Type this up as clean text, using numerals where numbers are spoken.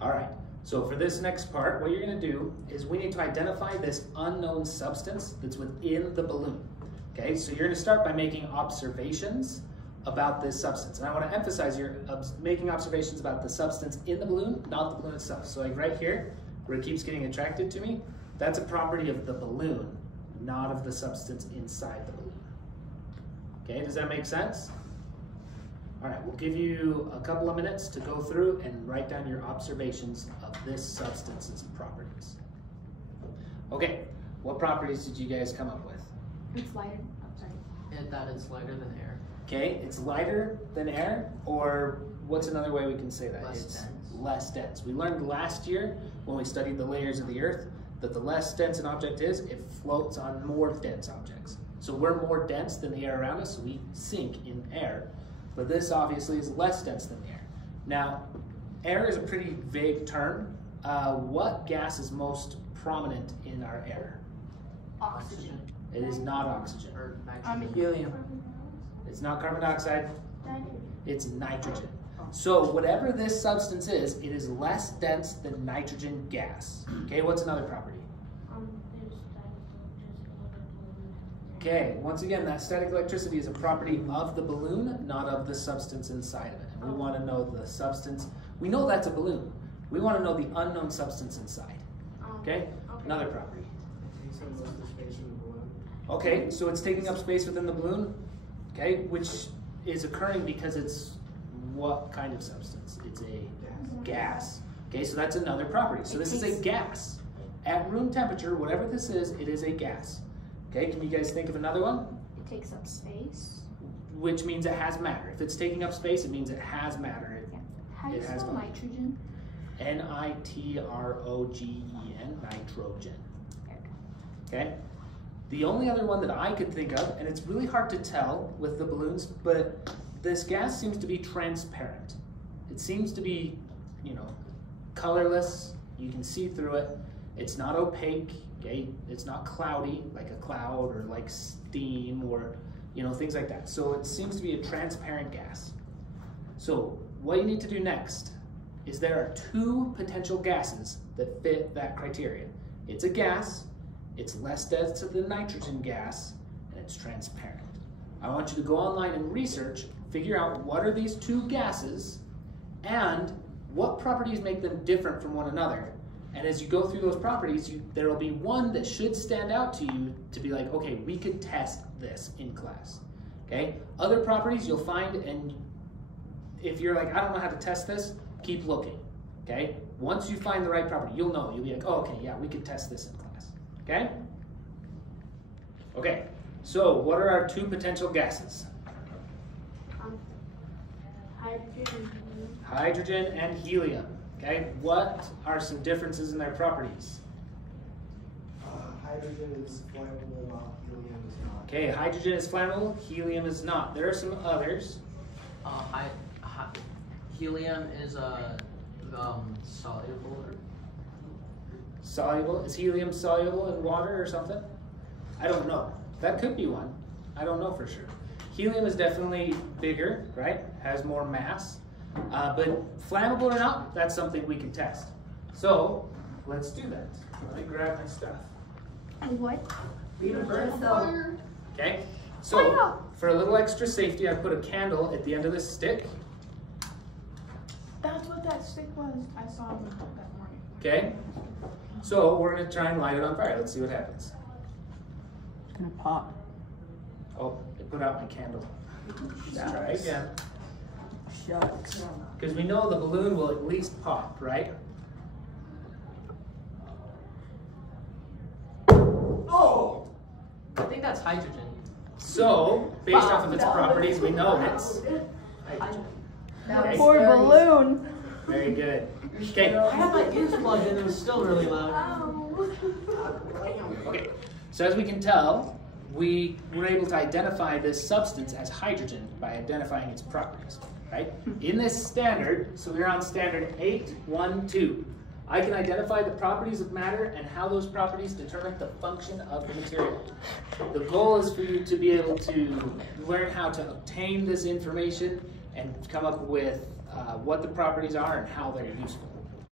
All right, so for this next part, what you're gonna do is we need to identify this unknown substance that's within the balloon. Okay, so you're gonna start by making observations about this substance. And I wanna emphasize you're making observations about the substance in the balloon, not the balloon itself. So like right here, where it keeps getting attracted to me, that's a property of the balloon, not of the substance inside the balloon. Okay, does that make sense? All right, we'll give you a couple of minutes to go through and write down your observations of this substance's properties. Okay, what properties did you guys come up with? It's lighter. Oh, sorry. And that it's lighter than air. Okay, it's lighter than air, or what's another way we can say that? Less It's dense. less dense. We learned last year when we studied the layers of the Earth that the less dense an object is, it floats on more dense objects. So we're more dense than the air around us, so we sink in air. But this obviously is less dense than the air. Now, air is a pretty vague term. What gas is most prominent in our air? Oxygen. It is not oxygen. Or nitrogen. Helium. It's not carbon dioxide. Nitrogen. It's nitrogen. So whatever this substance is, it is less dense than nitrogen gas. Okay, what's another property? Okay, once again, that static electricity is a property of the balloon, not of the substance inside of it. And we want to know the substance. We know that's a balloon. We want to know the unknown substance inside. Okay, another property. It takes up most of the space in the balloon. Okay, so it's taking up space within the balloon, okay, which is occurring because it's what kind of substance? It's a gas. Okay, so that's another property. So this is a gas. At room temperature, whatever this is, it is a gas. Okay, can you guys think of another one? It takes up space. Which means it has matter. If it's taking up space, it means it has matter. Yeah. How do you spell nitrogen? Nitrogen, nitrogen. There we go. Okay? The only other one that I could think of, and it's really hard to tell with the balloons, but this gas seems to be transparent. It seems to be, you know, colorless. You can see through it. It's not opaque, okay? It's not cloudy, like a cloud or like steam or, you know, things like that. So it seems to be a transparent gas. So what you need to do next is there are two potential gases that fit that criteria. It's a gas, it's less dense than nitrogen gas, and it's transparent. I want you to go online and research, figure out what are these two gases and what properties make them different from one another. And as you go through those properties, there will be one that should stand out to you to be like, okay, we could test this in class. Okay? Other properties you'll find, and if you're like, I don't know how to test this, keep looking. Okay? Once you find the right property, you'll know. You'll be like, oh, okay, yeah, we could test this in class. Okay? Okay, so what are our two potential gases? Hydrogen. Hydrogen and helium. Okay, what are some differences in their properties? Hydrogen is flammable while helium is not. Okay, hydrogen is flammable, helium is not. There are some others. Helium is soluble. Soluble, is helium soluble in water or something? I don't know. That could be one. I don't know for sure. Helium is definitely bigger, right? Has more mass. But flammable or not, that's something we can test. So let's do that. Let me grab my stuff. What? Okay, so for a little extra safety, I put a candle at the end of this stick. That's what that stick was. I saw him that morning. Okay, so we're gonna try and light it on fire. Let's see what happens. It's gonna pop. Oh, it put out my candle. Let's try again. Shucks. Because we know the balloon will at least pop, right? Oh! I think that's hydrogen. So, based off of its properties, we know it's hydrogen. Okay. Poor balloon. Very good. Okay. I had my ears plugged in, it was still really loud. Okay. So as we can tell, we were able to identify this substance as hydrogen by identifying its properties, right? In this standard, so we're on standard 812. I can identify the properties of matter and how those properties determine the function of the material. The goal is for you to be able to learn how to obtain this information and come up with what the properties are and how they're useful.